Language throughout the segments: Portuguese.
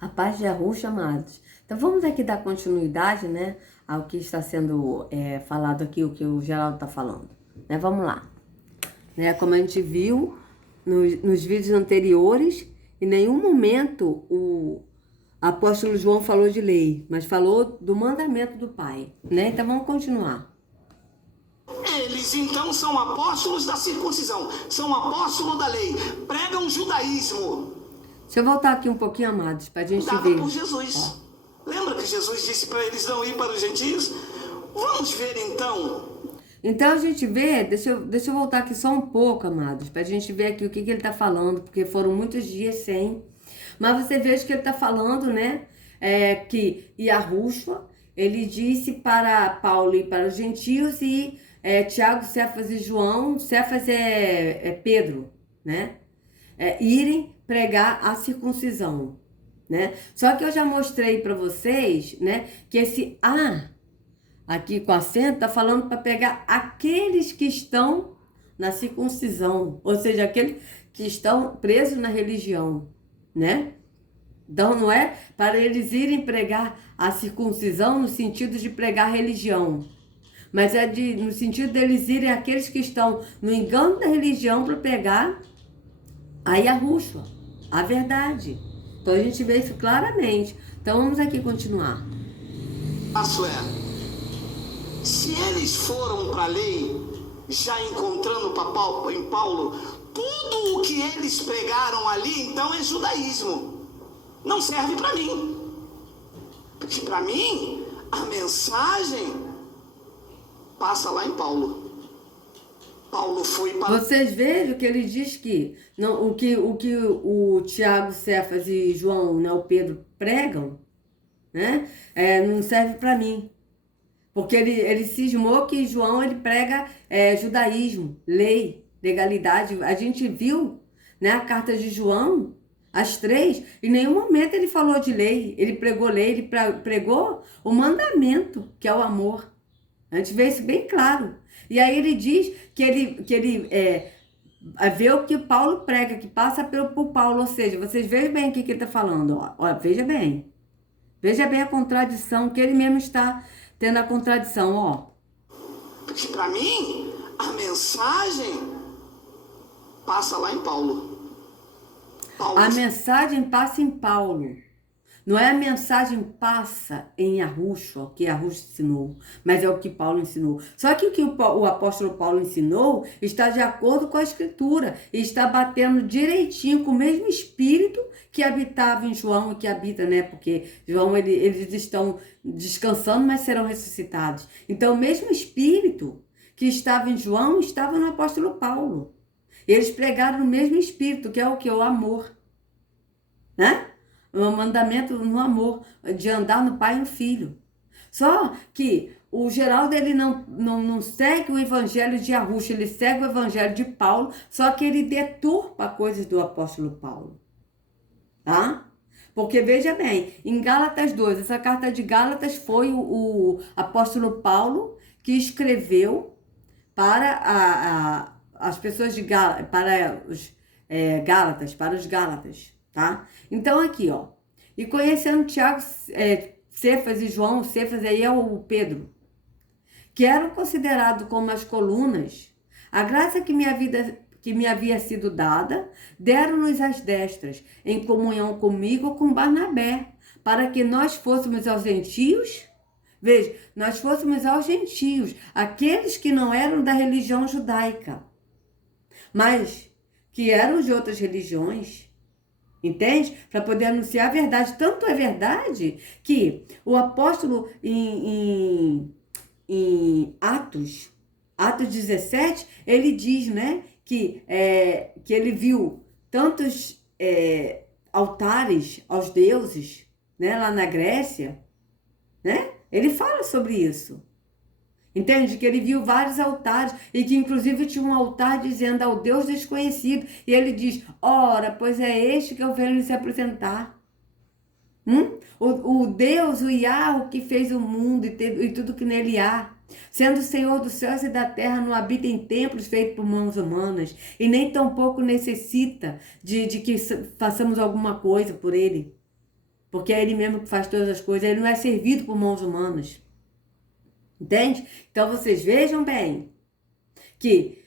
A paz de Yahushua, amados. Então vamos aqui dar continuidade, né, ao que está sendo falado aqui, o que o Geraldo está falando. Né, vamos lá. Né, como a gente viu nos vídeos anteriores, em nenhum momento o apóstolo João falou de lei, mas falou do mandamento do Pai. Né? Então vamos continuar. Eles então são apóstolos da circuncisão, são apóstolos da lei, pregam judaísmo. Deixa eu voltar aqui um pouquinho, amados, para a gente Dada ver. por Jesus. Lembra que Jesus disse para eles não ir para os gentios? Vamos ver então. Então a gente vê, deixa eu voltar aqui só um pouco, amados, para a gente ver aqui o que ele está falando, porque foram muitos dias sem. Mas você veja que ele está falando, né, que Yahushua, ele disse para Paulo e para os gentios e Tiago, Cefas e João, Cefas é Pedro, né, irem pregar a circuncisão, né? Só que eu já mostrei para vocês, né, que esse aqui com acento tá falando para pegar aqueles que estão na circuncisão, ou seja, aqueles que estão presos na religião, né? Então não é para eles irem pregar a circuncisão no sentido de pregar a religião, mas no sentido deles irem aqueles que estão no engano da religião para pegar a Yahushua, a verdade. Então a gente vê isso claramente. Então vamos aqui continuar. Passo se eles foram para a lei, já encontrando em Paulo, tudo o que eles pregaram ali, então é judaísmo. Não serve para mim. Porque para mim, a mensagem passa lá em Paulo. Paulo foi para... Vocês vejam que ele diz que não, o que o Tiago, Cefas e João, né, o Pedro pregam, né, não serve para mim. Porque ele cismou que João ele prega judaísmo, lei, legalidade. A gente viu, né, a carta de João, as 3, em nenhum momento ele falou de lei. Ele pregou lei, ele pregou o mandamento, que é o amor. A gente vê isso bem claro. E aí ele diz que ele vê o que Paulo prega, que passa por Paulo. Ou seja, vocês vejam bem o que ele está falando. Ó, veja bem. Veja bem a contradição, que ele mesmo está tendo a contradição, ó. Porque para mim, a mensagem passa lá em Paulo. A mensagem passa em Paulo. Não é a mensagem passa em Yahushua, que Yahushua ensinou, mas é o que Paulo ensinou. Só que o que o apóstolo Paulo ensinou está de acordo com a Escritura, e está batendo direitinho com o mesmo Espírito que habitava em João e que habita, né? Porque João, eles estão descansando, mas serão ressuscitados. Então, o mesmo Espírito que estava em João estava no apóstolo Paulo. Eles pregaram no mesmo Espírito, que é o que? O amor, né? O mandamento no amor, de andar no pai e no filho. Só que o Geraldo, ele não segue o evangelho de Yahushua, ele segue o evangelho de Paulo, só que ele deturpa coisas do apóstolo Paulo. Tá? Porque veja bem, em Gálatas 2, essa carta de Gálatas foi o apóstolo Paulo que escreveu para as pessoas de Gálatas, para os Gálatas, para os Gálatas. Tá? Então aqui, ó, e conhecendo Tiago, Cefas e João, Cefas aí é o Pedro, que eram considerados como as colunas, a graça que me havia sido dada, deram-nos as destras, em comunhão comigo com Barnabé, para que nós fôssemos aos gentios, veja, nós fôssemos aos gentios, aqueles que não eram da religião judaica, mas que eram de outras religiões. Entende? Para poder anunciar a verdade. Tanto é verdade que o apóstolo em Atos 17, ele diz, né, que ele viu tantos altares aos deuses, né, lá na Grécia, né? Ele fala sobre isso. Entende? Que ele viu vários altares e que inclusive tinha um altar dizendo ao Deus desconhecido. E ele diz, ora, pois é este que eu venho se apresentar. O Deus, o Yahweh que fez o mundo e tudo que nele há. Sendo o Senhor dos céus e da terra, não habita em templos feitos por mãos humanas. E nem tampouco necessita de que façamos alguma coisa por ele. porque é ele mesmo que faz todas as coisas, ele não é servido por mãos humanas. Entende? Então vocês vejam bem que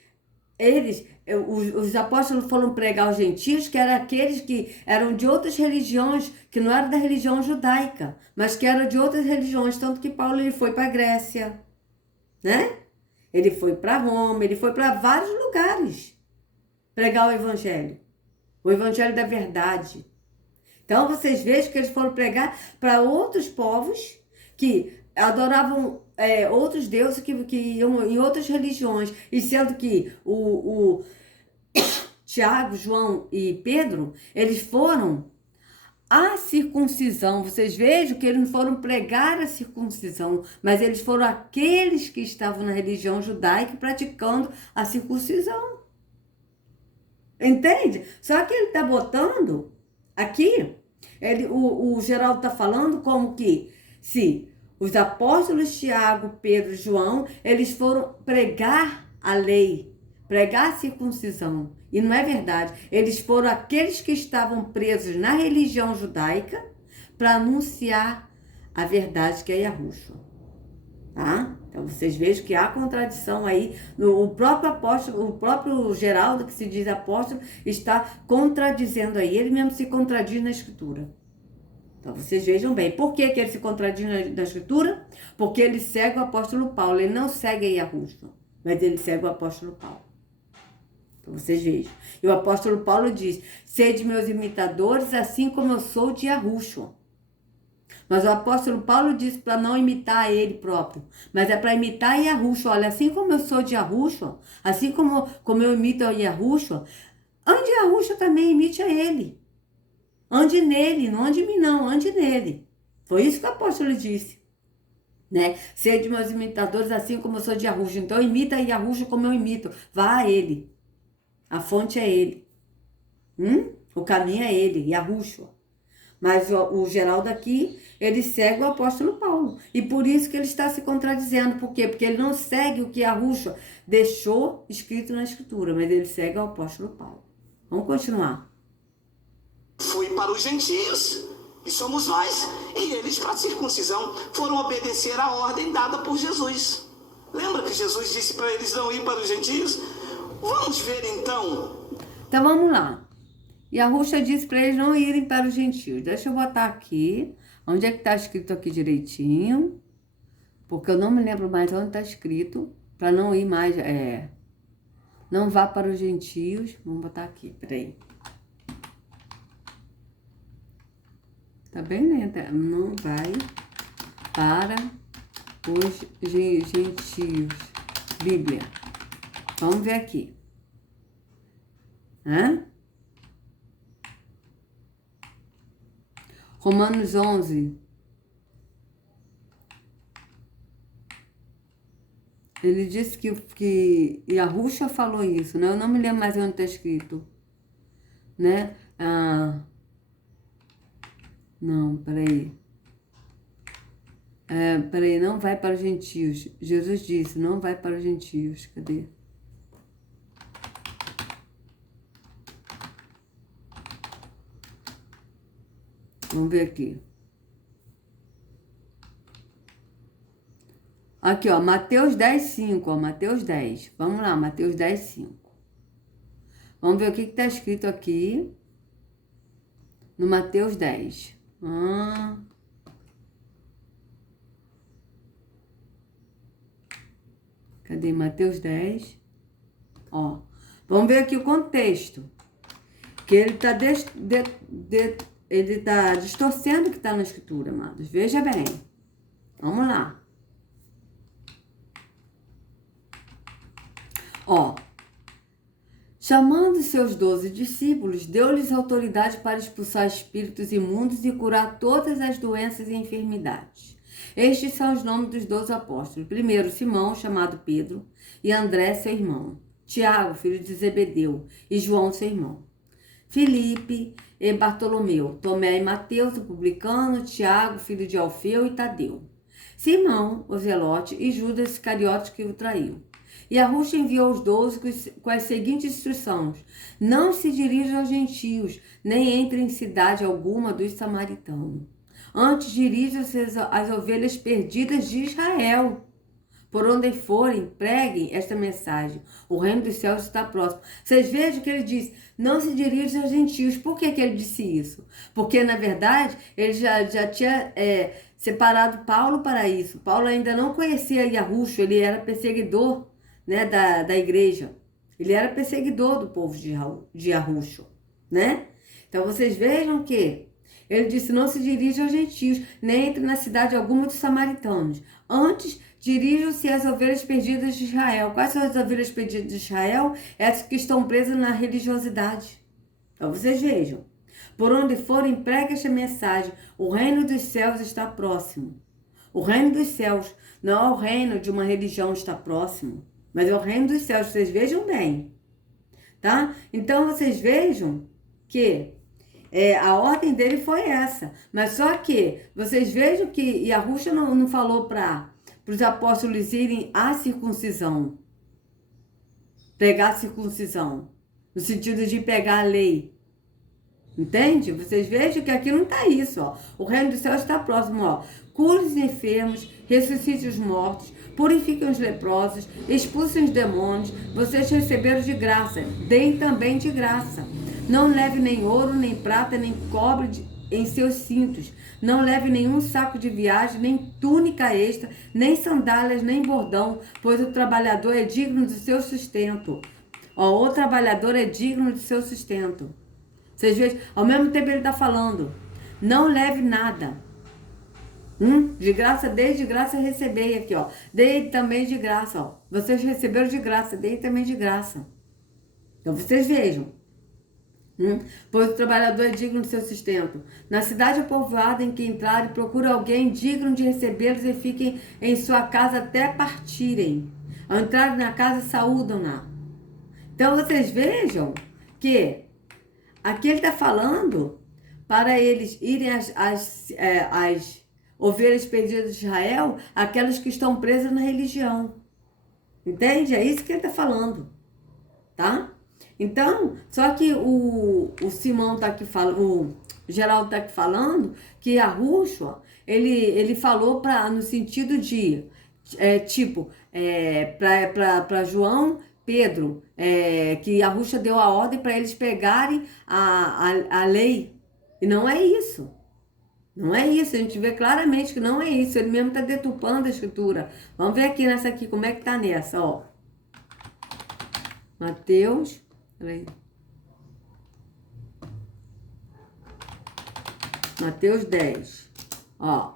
os apóstolos foram pregar aos gentios, que eram aqueles que eram de outras religiões, que não eram da religião judaica, mas que eram de outras religiões, tanto que Paulo ele foi para a Grécia, né? Ele foi para Roma, ele foi para vários lugares pregar o evangelho da verdade. Então vocês vejam que eles foram pregar para outros povos que adoravam outros deuses que iam em outras religiões, e sendo que o Tiago, João e Pedro, eles foram à circuncisão. Vocês vejam que eles não foram pregar a circuncisão, mas eles foram aqueles que estavam na religião judaica praticando a circuncisão. Entende? Só que ele está botando aqui, o Geraldo está falando como que se os apóstolos Tiago, Pedro e João, eles foram pregar a lei, pregar a circuncisão. E não é verdade. Eles foram aqueles que estavam presos na religião judaica para anunciar a verdade que é Yahushua. Tá? Então vocês vejam que há contradição aí. O próprio apóstolo, o próprio Geraldo, que se diz apóstolo, está contradizendo aí. Ele mesmo se contradiz na escritura. Então vocês vejam bem. Por que ele se contradiz na escritura? Porque ele segue o apóstolo Paulo. Ele não segue Yahushua, mas ele segue o apóstolo Paulo. Então vocês vejam. E o apóstolo Paulo diz: sede meus imitadores, assim como eu sou de Yahushua. Mas o apóstolo Paulo diz para não imitar ele próprio, mas é para imitar Yahushua. Olha, assim como eu sou de Yahushua, assim como eu imito a Yahushua, ande Yahushua também, imite a ele. Ande nele, não ande em mim não, ande nele. Foi isso que o apóstolo disse. Né? Sede meus imitadores, assim como eu sou de Yahushua. Então imita Yahushua como eu imito. Vá a ele. A fonte é ele. O caminho é ele, Yahushua. Mas o Geraldo aqui, ele segue o apóstolo Paulo. E por isso que ele está se contradizendo. Por quê? Porque ele não segue o que Yahushua deixou escrito na escritura, mas ele segue o apóstolo Paulo. Vamos continuar. Fui para os gentios, e somos nós, e eles para a circuncisão foram obedecer à ordem dada por Jesus. Lembra que Jesus disse para eles não ir para os gentios? Vamos ver então. Então vamos lá. Yahushua disse para eles não irem para os gentios. Deixa eu botar aqui. Onde é que está escrito aqui direitinho? Porque eu não me lembro mais onde está escrito. Para não ir mais. Não vá para os gentios. Vamos botar aqui. Peraí. Tá bem lenta. Não vai para os gentios. Bíblia. Vamos ver aqui. Romanos 11. Ele disse que Yahushua falou isso, né? Eu não me lembro mais onde está escrito. Né? Não, peraí. Peraí, não vai para os gentios. Jesus disse, não vai para os gentios. Cadê? Vamos ver aqui. Aqui, ó, Mateus 10, 5, ó, Mateus 10. Vamos lá, Mateus 10, 5. Vamos ver o que está escrito aqui no Mateus 10. Cadê Mateus 10? Ó, vamos ver aqui o contexto. Que ele está ele está distorcendo o que está na escritura, amados. Veja bem. Vamos lá. Ó. Chamando seus 12 discípulos, deu-lhes autoridade para expulsar espíritos imundos e curar todas as doenças e enfermidades. Estes são os nomes dos 12 apóstolos. Primeiro, Simão, chamado Pedro, e André, seu irmão. Tiago, filho de Zebedeu, e João, seu irmão. Filipe e Bartolomeu, Tomé e Mateus, o publicano, Tiago, filho de Alfeu e Tadeu, Simão, o Zelote e Judas Iscariote que o traiu. E Arruxa enviou os 12 com as seguintes instruções: não se dirija aos gentios, nem entre em cidade alguma dos samaritanos. Antes dirija-se às ovelhas perdidas de Israel. Por onde forem, preguem esta mensagem: o reino dos céus está próximo. Vocês vejam que ele diz: não se dirija aos gentios. Por que ele disse isso? Porque, na verdade, ele já tinha separado Paulo para isso. Paulo ainda não conhecia Yahushua, ele era perseguidor, né, da igreja. Ele era perseguidor do povo de Yahushua, né? Então, vocês vejam que ele disse: não se dirija aos gentios, nem entre na cidade alguma dos samaritanos. Antes, dirijam-se às ovelhas perdidas de Israel. Quais são as ovelhas perdidas de Israel? Essas que estão presas na religiosidade. Então, vocês vejam. Por onde forem, pregue esta mensagem: o reino dos céus está próximo. O reino dos céus não é o reino de uma religião está próximo, mas é o reino dos céus. Vocês vejam bem, tá? Então, vocês vejam que a ordem dele foi essa. Mas só que vocês vejam que Yahushua não falou para os apóstolos irem à circuncisão, pregar a circuncisão, no sentido de pegar a lei. Entende? Vocês vejam que aqui não está isso, ó. O reino do céu está próximo, ó. Cure os enfermos, ressuscite os mortos, purifiquem os leprosos, expulsem os demônios. Vocês receberam de graça, deem também de graça. Não leve nem ouro, nem prata, nem cobre em seus cintos. Não leve nenhum saco de viagem, nem túnica extra, nem sandálias, nem bordão, pois o trabalhador é digno do seu sustento. O trabalhador é digno do seu sustento. Vocês veem, ao mesmo tempo ele está falando: não leve nada. De graça, dei de graça, recebei aqui, ó. Dei também de graça, ó. Vocês receberam de graça, dei também de graça. Então vocês vejam. Pois o trabalhador é digno do seu sustento. Na cidade povoada em que entrarem, procure alguém digno de recebê-los e fiquem em sua casa até partirem. Ao entrarem na casa, saúdam-na. Então vocês vejam que aqui ele está falando para eles irem às ovelhas perdidas de Israel, aquelas que estão presas na religião. Entende? É isso que ele está falando. Tá? Então, só que o Simão está aqui falando, o Geraldo está aqui falando que Yahushua, ele falou no sentido de, para João, Pedro, que Yahushua deu a ordem para eles pegarem a lei. E não é isso. Não é isso. A gente vê claramente que não é isso. Ele mesmo está deturpando a escritura. Vamos ver aqui nessa aqui, como é que está nessa, ó. Mateus, peraí. Mateus 10, ó.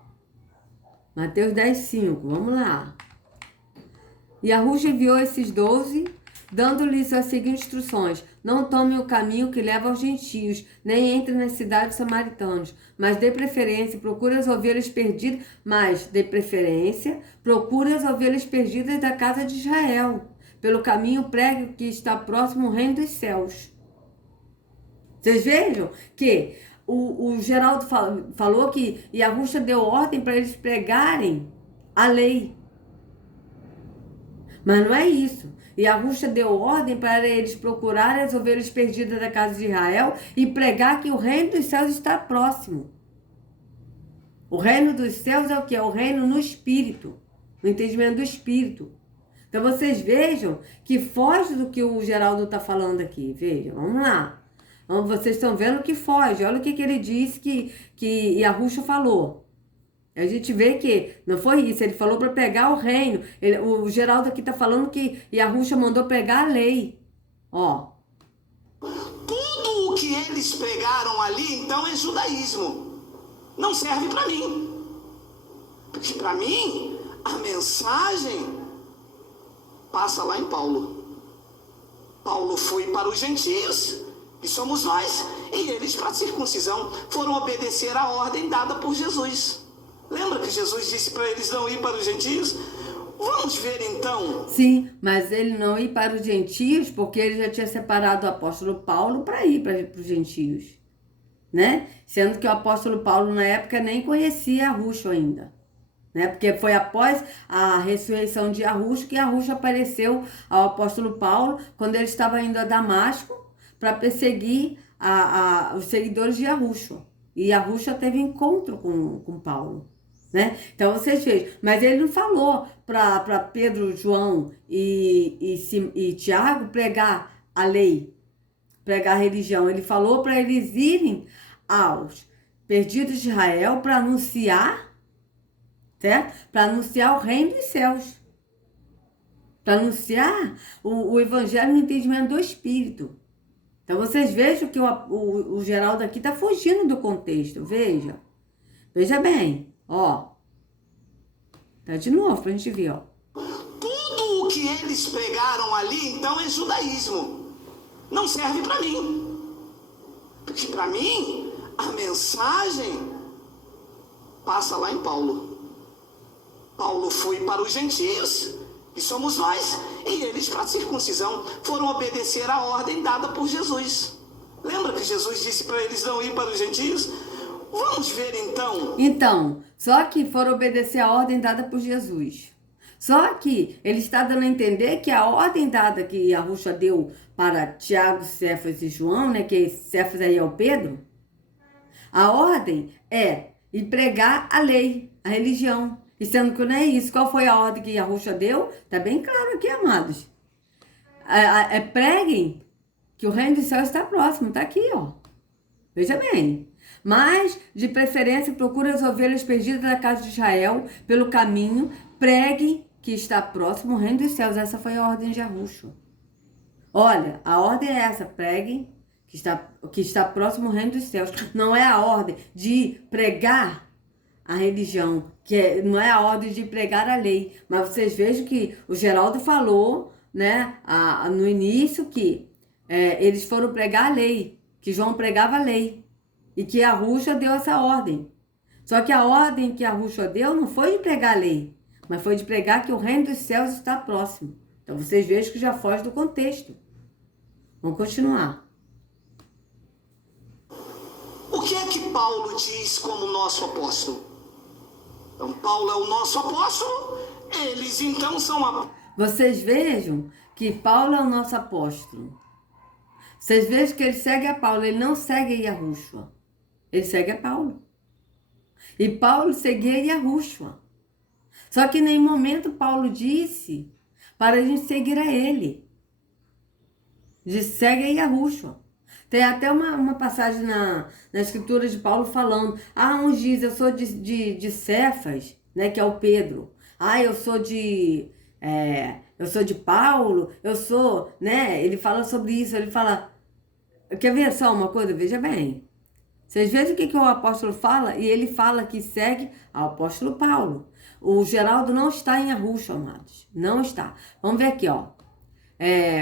Mateus 10, 5, vamos lá. Yahushua enviou esses 12, dando-lhes as seguintes instruções: não tomem o caminho que leva aos gentios, nem entrem nas cidades samaritanas, mas dê preferência, procure as ovelhas perdidas, da casa de Israel. Pelo caminho pregue que está próximo o reino dos céus. Vocês vejam que o Geraldo falou que Yahushua deu ordem para eles pregarem a lei. Mas não é isso. Yahushua deu ordem para eles procurarem as ovelhas perdidas da casa de Israel e pregar que o reino dos céus está próximo. O reino dos céus é o que? É o reino no espírito, no entendimento do espírito. Então vocês vejam que foge do que o Geraldo está falando aqui. Vejam, vamos lá. Vocês estão vendo que foge. Olha o que ele disse que Yahushua falou. A gente vê que não foi isso. Ele falou para pegar o reino. O Geraldo aqui está falando que Yahushua mandou pregar a lei. Ó. Tudo o que eles pregaram ali, então, é judaísmo. Não serve para mim. Porque para mim, a mensagem passa lá em Paulo. Paulo foi para os gentios, que somos nós, e eles para a circuncisão foram obedecer a ordem dada por Jesus. Lembra que Jesus disse para eles não ir para os gentios? Vamos ver então. Sim, mas ele não ir para os gentios porque ele já tinha separado o apóstolo Paulo para ir para os gentios, né? Sendo que o apóstolo Paulo na época nem conhecia Yahushua ainda. né? Porque foi após a ressurreição de Yahushua que Yahushua apareceu ao apóstolo Paulo quando ele estava indo a Damasco para perseguir os seguidores de Yahushua. E Yahushua teve encontro com Paulo, né? Então vocês vejam, mas ele não falou para Pedro, João e Tiago pregar a lei, pregar a religião. Ele falou para eles irem aos perdidos de Israel para anunciar, certo? Para anunciar o reino dos céus, para anunciar o evangelho no entendimento do Espírito. Então vocês vejam que o Geraldo aqui está fugindo do contexto, veja bem, ó, tá de novo pra gente ver, ó. Tudo o que eles pregaram ali, então, é judaísmo. Não serve para mim. Porque para mim, a mensagem passa lá em Paulo. Paulo foi para os gentios, que somos nós, e eles, para a circuncisão, foram obedecer à ordem dada por Jesus. Lembra que Jesus disse para eles não ir para os gentios? Vamos ver então. Então, só que foram obedecer a ordem dada por Jesus. Só que ele está dando a entender que a ordem dada que Yahushua deu para Tiago, Cefas e João, né, que Cefas aí é o Pedro, a ordem é ir pregar a lei, a religião. E sendo que não é isso, qual foi a ordem que Yahushua deu? Está bem claro aqui, amados. Preguem que o reino dos céus está próximo, está aqui, ó. Veja bem. Mas, de preferência, procure as ovelhas perdidas da casa de Israel pelo caminho, preguem que está próximo o reino dos céus. Essa foi a ordem de Yahushua. Olha, a ordem é essa, preguem que está próximo o reino dos céus. Não é a ordem de pregar a religião, não é a ordem de pregar a lei. Mas vocês vejam que o Geraldo falou, né, no início que eles foram pregar a lei, que João pregava a lei. E que Yahushua deu essa ordem. Só que a ordem que Yahushua deu não foi de pregar a lei, mas foi de pregar que o reino dos céus está próximo. Então vocês vejam que já foge do contexto. Vamos continuar. O que é que Paulo diz como nosso apóstolo? Então Paulo é o nosso apóstolo, eles então são Vocês vejam que Paulo é o nosso apóstolo. Vocês vejam que ele segue a Paulo, ele não segue a Yahushua. Ele segue a Paulo. E Paulo seguia Yahushua. Só que em nenhum momento Paulo disse para a gente seguir a ele. Segue a Yahushua. Tem até uma passagem na escritura de Paulo falando, uns dizem, eu sou de Cefas, né, que é o Pedro. Eu sou de Paulo, eu sou, né, ele fala sobre isso, ele fala, quer ver só uma coisa? Veja bem. Vocês vejam o que o apóstolo fala? E ele fala que segue ao apóstolo Paulo. O Geraldo não está em Yahushua, amados. Não está. Vamos ver aqui, ó.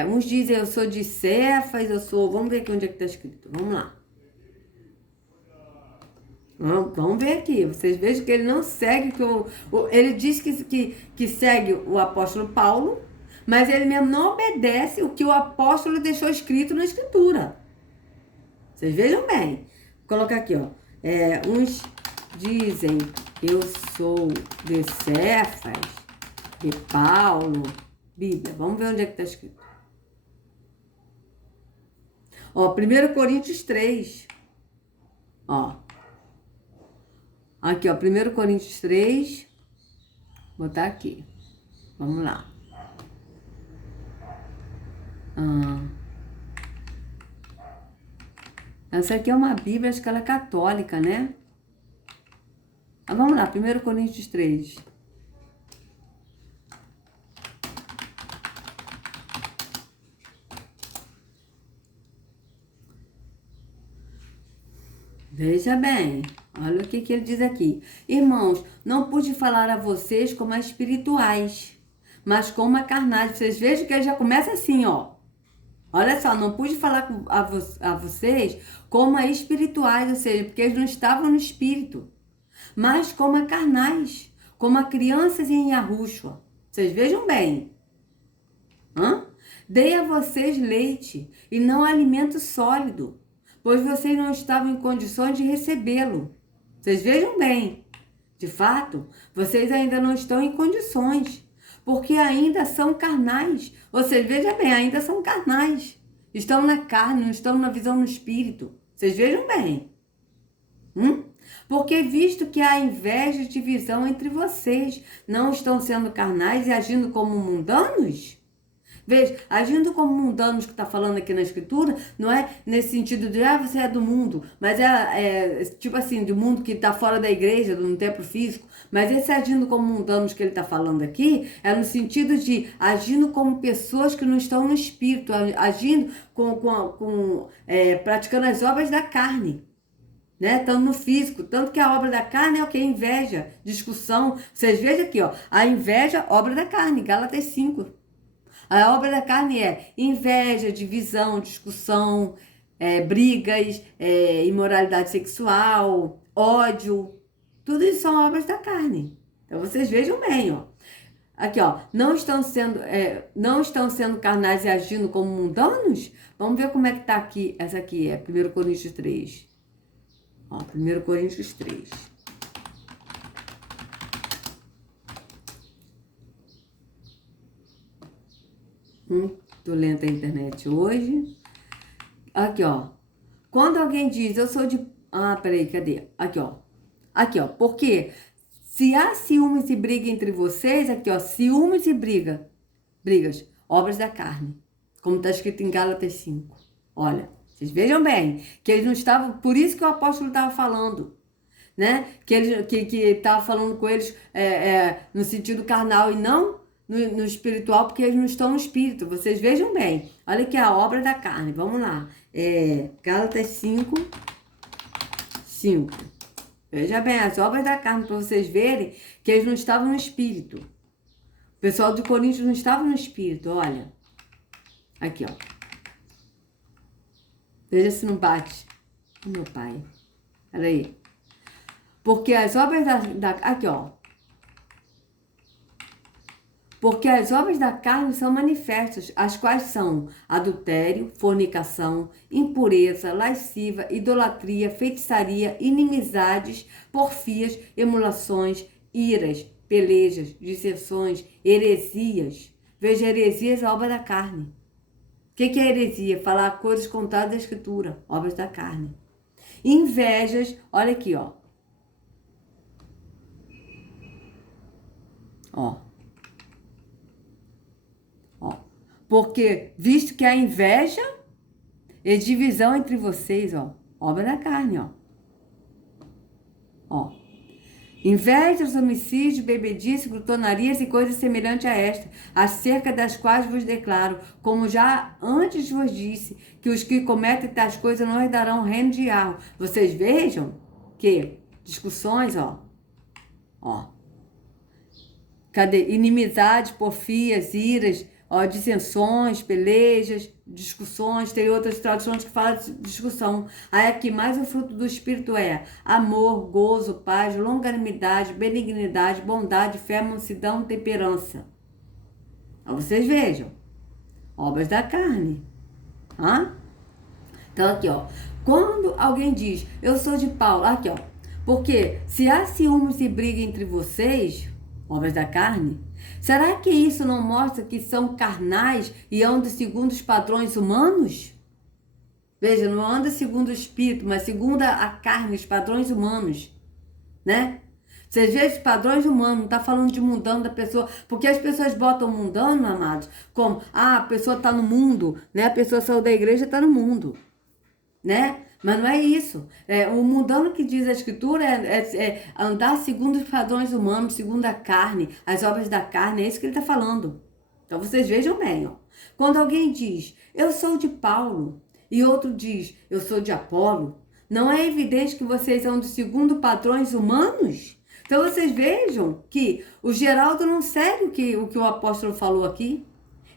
Uns dizem, eu sou de Cefas, eu sou... Vamos ver aqui onde é que está escrito. Vamos lá. Vamos ver aqui. Vocês vejam que ele não segue... ele diz que segue o apóstolo Paulo, mas ele mesmo não obedece o que o apóstolo deixou escrito na escritura. Vocês vejam bem. Vou colocar aqui, ó. Uns dizem, eu sou de Cefas, de Paulo... Bíblia, vamos ver onde é que está escrito. 1 Coríntios 3. Aqui, 1 Coríntios 3. Vou botar aqui. Vamos lá. Essa aqui é uma Bíblia, acho que ela é católica, né? Vamos lá, 1 Coríntios 3. Veja bem, olha o que ele diz aqui. Irmãos, não pude falar a vocês como a espirituais, mas como a carnais. Vocês vejam que ele já começa assim, ó. Olha só, não pude falar a vocês como a espirituais, ou seja, porque eles não estavam no espírito, mas como a carnais, como a crianças em Yahushua. Vocês vejam bem. Dei a vocês leite e não alimento sólido, pois vocês não estavam em condições de recebê-lo. Vocês vejam bem. De fato, vocês ainda não estão em condições, porque ainda são carnais. Ou seja, veja bem, ainda são carnais. Estão na carne, não estão na visão no espírito. Vocês vejam bem. Porque visto que há inveja e divisão entre vocês, não estão sendo carnais e agindo como mundanos? Veja, agindo como mundanos que está falando aqui na escritura, não é nesse sentido de, você é do mundo, mas tipo assim, do mundo que está fora da igreja, do templo físico, mas esse agindo como mundanos que ele está falando aqui, é no sentido de agindo como pessoas que não estão no espírito, agindo praticando as obras da carne. Né? Estão no físico, tanto que a obra da carne é o que? Inveja, discussão. Vocês vejam aqui, ó, a inveja, obra da carne, Gálatas 5. A obra da carne é inveja, divisão, discussão, brigas, imoralidade sexual, ódio. Tudo isso são obras da carne. Então vocês vejam bem, ó. Aqui, ó, não estão sendo carnais e agindo como mundanos? Vamos ver como é que tá aqui. Essa aqui é 1 Coríntios 3. Ó, 1 Coríntios 3. Tô lendo a internet hoje. Aqui, ó. Quando alguém diz, eu sou de... peraí, cadê? Aqui, ó. Aqui, ó. Porque se há ciúmes e briga entre vocês, aqui, ó. Ciúmes e brigas. Obras da carne. Como está escrito em Gálatas 5. Olha, vocês vejam bem. Que eles não estavam... Por isso que o apóstolo estava falando. Né? Que estava falando com eles no sentido carnal e não... No espiritual, porque eles não estão no espírito. Vocês vejam bem. Olha aqui a obra da carne. Vamos lá. Gálatas 5. Veja bem, as obras da carne, para vocês verem que eles não estavam no espírito. O pessoal de Coríntios não estava no espírito, olha. Aqui, ó. Veja se não bate. Meu pai. Peraí. Porque as obras aqui, ó. Porque as obras da carne são manifestas, as quais são adultério, fornicação, impureza, lasciva, idolatria, feitiçaria, inimizades, porfias, emulações, iras, pelejas, dissensões, heresias. Veja, heresias é obra da carne. O que é heresia? Falar coisas contrárias da escritura, obras da carne. Invejas, olha aqui, ó. Ó. Porque, visto que há inveja e divisão entre vocês, ó, obra da carne, ó. Invejas, homicídios, bebedice, glutonarias e coisas semelhantes a esta, acerca das quais vos declaro, como já antes vos disse, que os que cometem tais coisas não herdarão o reino de Yahweh. Vocês vejam que discussões, ó. Cadê? Inimizades, porfias, iras, dissensões, pelejas, discussões, tem outras traduções que falam de discussão. Aí aqui, mais o fruto do Espírito é amor, gozo, paz, longanimidade, benignidade, bondade, fé, mansidão, temperança. Então, vocês vejam, obras da carne. Então aqui, ó, quando alguém diz, eu sou de Paulo, aqui, ó, porque se há ciúmes e briga entre vocês, obras da carne, será que isso não mostra que são carnais e andam segundo os padrões humanos? Veja, não anda segundo o espírito, mas segundo a carne, os padrões humanos, né? Vocês veem os padrões humanos, não está falando de mundano da pessoa, porque as pessoas botam mundano, amados, como, a pessoa está no mundo, né? A pessoa saiu da igreja, está no mundo, né? Mas não é isso. O mundano que diz a escritura é andar segundo os padrões humanos, segundo a carne, as obras da carne, é isso que ele está falando. Então vocês vejam bem, ó. Quando alguém diz, eu sou de Paulo, e outro diz, eu sou de Apolo, não é evidente que vocês andam segundo padrões humanos? Então vocês vejam que o Geraldo não segue o que o apóstolo falou aqui.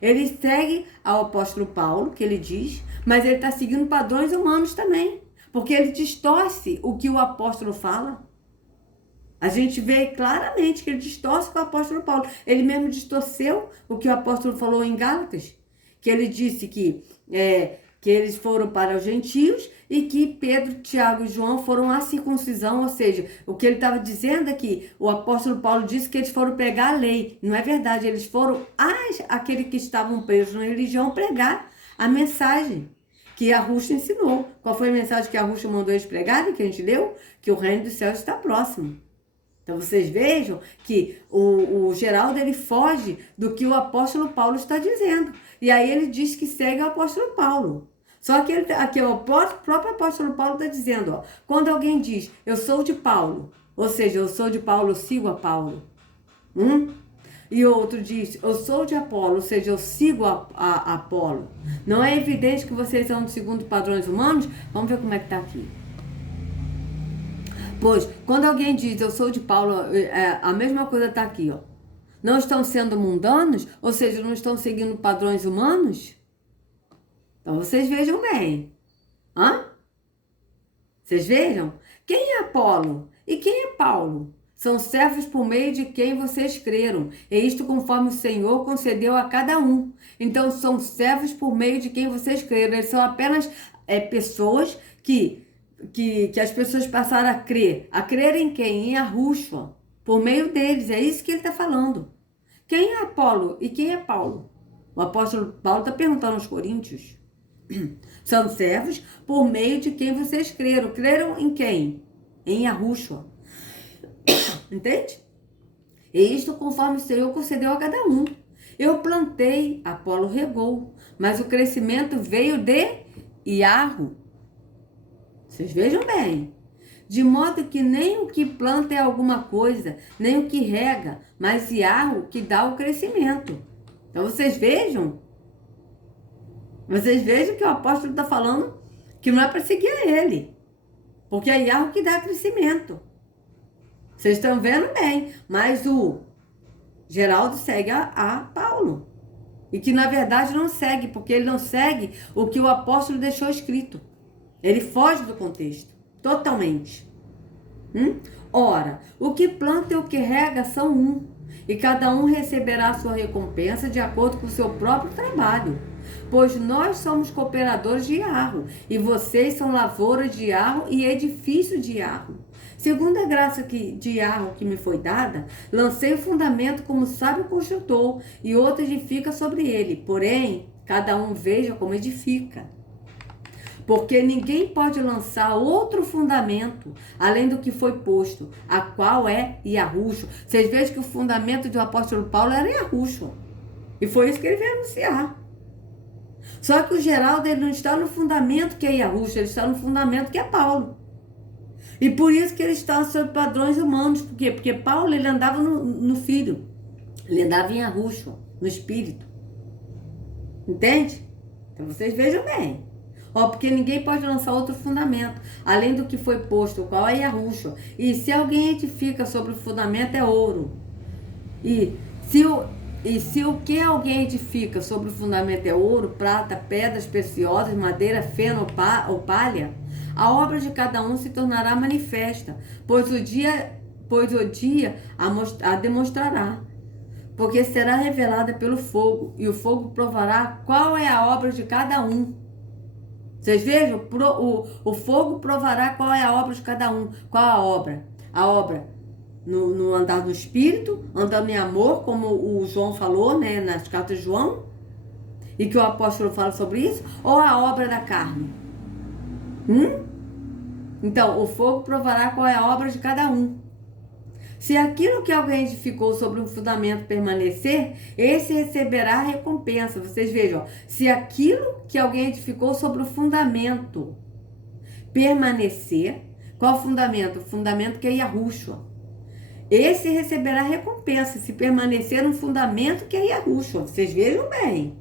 Ele segue ao apóstolo Paulo, que ele diz, mas ele está seguindo padrões humanos também, porque ele distorce o que o apóstolo fala. A gente vê claramente que ele distorce com o apóstolo Paulo. Ele mesmo distorceu o que o apóstolo falou em Gálatas, que ele disse que que eles foram para os gentios e que Pedro, Tiago e João foram à circuncisão, ou seja, o que ele estava dizendo aqui, o apóstolo Paulo disse que eles foram pregar a lei. Não é verdade, eles foram aqueles que estavam presos na religião pregar a mensagem que Arrucho ensinou. Qual foi a mensagem que Arrucho mandou eles pregarem, que a gente leu? Que o reino dos céus está próximo. Então vocês vejam que o Geraldo ele foge do que o apóstolo Paulo está dizendo. E aí ele diz que segue o apóstolo Paulo. Só que aqui o próprio apóstolo Paulo está dizendo, ó, quando alguém diz, eu sou de Paulo, ou seja, eu sou de Paulo, eu sigo a Paulo. E outro diz, eu sou de Apolo, ou seja, eu sigo a Apolo. Não é evidente que vocês são segundo padrões humanos? Vamos ver como é que está aqui. Pois, quando alguém diz, eu sou de Paulo, a mesma coisa está aqui, ó. Não estão sendo mundanos, ou seja, não estão seguindo padrões humanos? Então, vocês vejam bem. Vocês vejam? Quem é Apolo e quem é Paulo? São servos por meio de quem vocês creram, e isto conforme o Senhor concedeu a cada um. Então, são servos por meio de quem vocês creram. Eles são apenas pessoas que as pessoas passaram a crer. A crer em quem? Em Arrucho, por meio deles. É isso que ele está falando. Quem é Apolo e quem é Paulo? O apóstolo Paulo está perguntando aos coríntios. São servos por meio de quem vocês creram. Creram em quem? Em Arrucho. Entende? E isto conforme o Senhor concedeu a cada um. Eu plantei, Apolo regou, mas o crescimento veio de Iarro. Vocês vejam bem. De modo que nem o que planta é alguma coisa, nem o que rega, mas Iarro que dá o crescimento. Então vocês vejam que o apóstolo está falando que não é para seguir a ele, porque é Iarro que dá crescimento. Vocês estão vendo bem, mas o Geraldo segue a Paulo. E que na verdade não segue, porque ele não segue o que o apóstolo deixou escrito. Ele foge do contexto, totalmente. Ora, o que planta e o que rega são um, e cada um receberá a sua recompensa de acordo com o seu próprio trabalho. Pois nós somos cooperadores de Iarro, e vocês são lavouras de Iarro e edifício de Iarro. Segundo a graça de Iarro que me foi dada, lancei o fundamento como sábio construtor, e outro edifica sobre ele. Porém, cada um veja como edifica. Porque ninguém pode lançar outro fundamento, além do que foi posto, a qual é Iarrucho. Vocês vejam que o fundamento do apóstolo Paulo era Iarrucho. E foi isso que ele veio anunciar. Só que o Geraldo ele não está no fundamento que é Iarrucho, ele está no fundamento que é Paulo. E por isso que ele está sob padrões humanos. Por quê? Porque Paulo ele andava no Filho. Ele andava em Arrucho, no Espírito. Entende? Então vocês vejam bem. Porque ninguém pode lançar outro fundamento, além do que foi posto, o qual é Arrucho. E se alguém edifica sobre o fundamento é ouro. E se o que alguém edifica sobre o fundamento é ouro, prata, pedras preciosas, madeira, feno ou palha, a obra de cada um se tornará manifesta, pois o dia a demonstrará, porque será revelada pelo fogo, e o fogo provará qual é a obra de cada um. Vocês vejam? O fogo provará qual é a obra de cada um. Qual a obra? A obra no andar no Espírito, andando em amor, como o João falou, né, nas cartas de João, e que o apóstolo fala sobre isso, ou a obra da carne? Então, o fogo provará qual é a obra de cada um. Se aquilo que alguém edificou sobre um fundamento permanecer, esse receberá a recompensa. Vocês vejam, se aquilo que alguém edificou sobre o fundamento permanecer, qual fundamento? O fundamento que é Iarrucho. Esse receberá a recompensa, se permanecer no fundamento que é Iarrucho. Vocês vejam bem.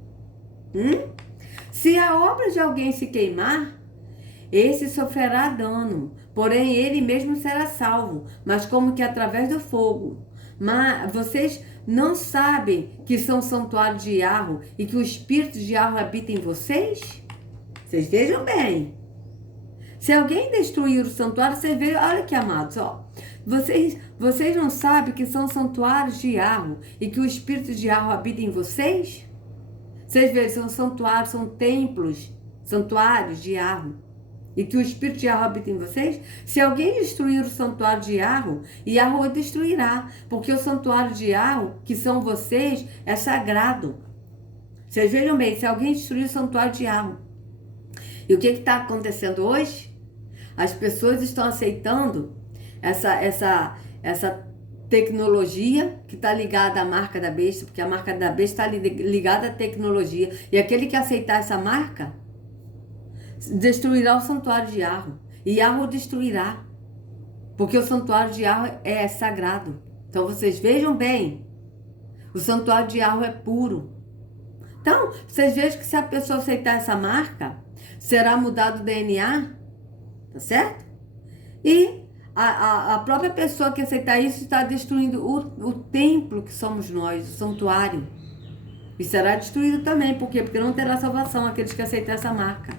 Se a obra de alguém se queimar, esse sofrerá dano, porém ele mesmo será salvo, mas como que através do fogo. Mas vocês não sabem que são santuário de Iarro e que o espírito de Iarro habita em vocês? Vocês vejam bem. Se alguém destruir o santuário, vocês vejam, olha aqui, amados, ó. Vocês não sabem que são santuários de Iarro e que o espírito de Iarro habita em vocês? Vocês vejam, são santuários, são templos santuários de Yahweh, e que o espírito de Yahweh habita em vocês, se alguém destruir o santuário de Yahweh, Yahweh destruirá, porque o santuário de Yahweh, que são vocês, é sagrado. Vocês vejam bem, se alguém destruir o santuário de Yahweh. E o que está acontecendo hoje? As pessoas estão aceitando essa tecnologia que está ligada à marca da besta, porque a marca da besta está ligada à tecnologia. E aquele que aceitar essa marca destruirá o santuário de Yahweh. E Yahweh destruirá, porque o santuário de Yahweh é sagrado. Então vocês vejam bem, o santuário de Yahweh é puro. Então, vocês vejam que se a pessoa aceitar essa marca, será mudado o DNA, tá certo? E a própria pessoa que aceitar isso está destruindo o templo que somos nós, o santuário. E será destruído também, por quê? Porque não terá salvação aqueles que aceitar essa marca.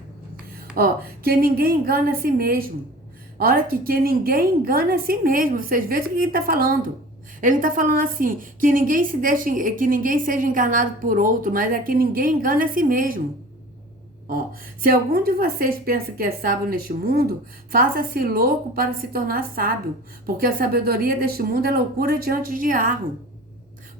Ó, que ninguém engane a si mesmo. Olha aqui, que ninguém engane a si mesmo. Vocês vejam o que ele está falando. Ele não está falando assim, que ninguém seja enganado por outro, mas é que ninguém engane a si mesmo. Ó, se algum de vocês pensa que é sábio neste mundo, faça-se louco para se tornar sábio, porque a sabedoria deste mundo é loucura diante de Yahweh.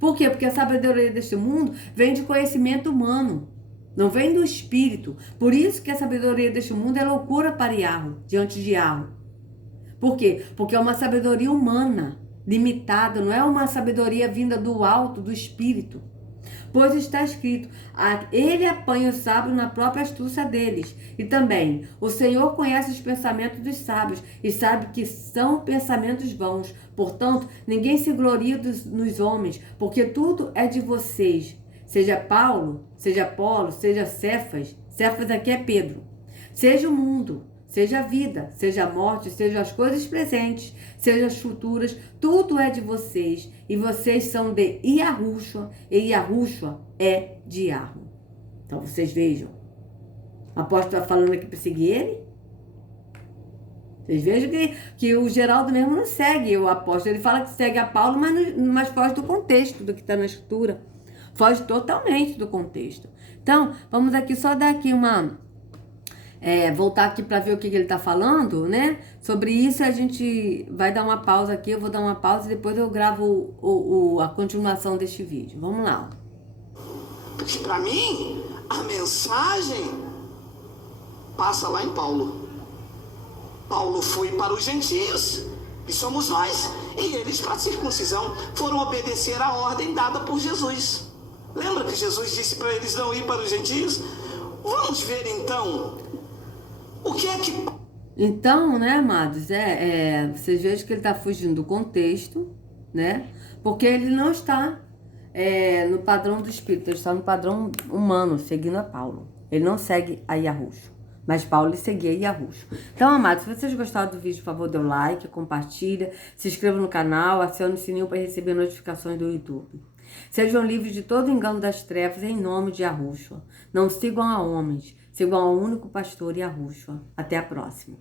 Por quê? Porque a sabedoria deste mundo vem de conhecimento humano, não vem do espírito. Por isso que a sabedoria deste mundo é loucura para Yahweh, diante de Yahweh. Por quê? Porque é uma sabedoria humana, limitada, não é uma sabedoria vinda do alto, do espírito. Pois está escrito, ele apanha os sábios na própria astúcia deles. E também, o Senhor conhece os pensamentos dos sábios e sabe que são pensamentos vãos. Portanto, ninguém se gloria nos homens, porque tudo é de vocês. Seja Paulo, seja Apolo, seja Cefas. Cefas aqui é Pedro. Seja o mundo, seja a vida, seja a morte, seja as coisas presentes, seja as futuras, tudo é de vocês, e vocês são de Yahushua, e Yahushua é de Yahweh. Então vocês vejam, o apóstolo está falando aqui para seguir ele. Vocês vejam que o Geraldo mesmo não segue o apóstolo, ele fala que segue a Paulo, mas foge do contexto do que está na escritura, foge totalmente do contexto. Então, vamos aqui só dar aqui voltar aqui para ver o que ele está falando, né? Sobre isso a gente vai dar uma pausa aqui, eu vou dar uma pausa e depois eu gravo a continuação deste vídeo. Vamos lá. Porque para mim, a mensagem passa lá em Paulo. Paulo foi para os gentios, que somos nós, e eles para a circuncisão foram obedecer à ordem dada por Jesus. Lembra que Jesus disse para eles não ir para os gentios? Vamos ver então o que é que... Então, né, amados, vocês vejam que ele está fugindo do contexto, né? Porque ele não está no padrão do Espírito, ele está no padrão humano, seguindo a Paulo. Ele não segue a Yahushua, mas Paulo seguia a Yahushua. Então, amados, se vocês gostaram do vídeo, por favor, dê um like, compartilha, se inscreva no canal, acione o sininho para receber notificações do YouTube. Sejam livres de todo engano das trevas, em nome de Yahushua. Não sigam a homens, sigam ao único pastor Yahushua. Até a próxima.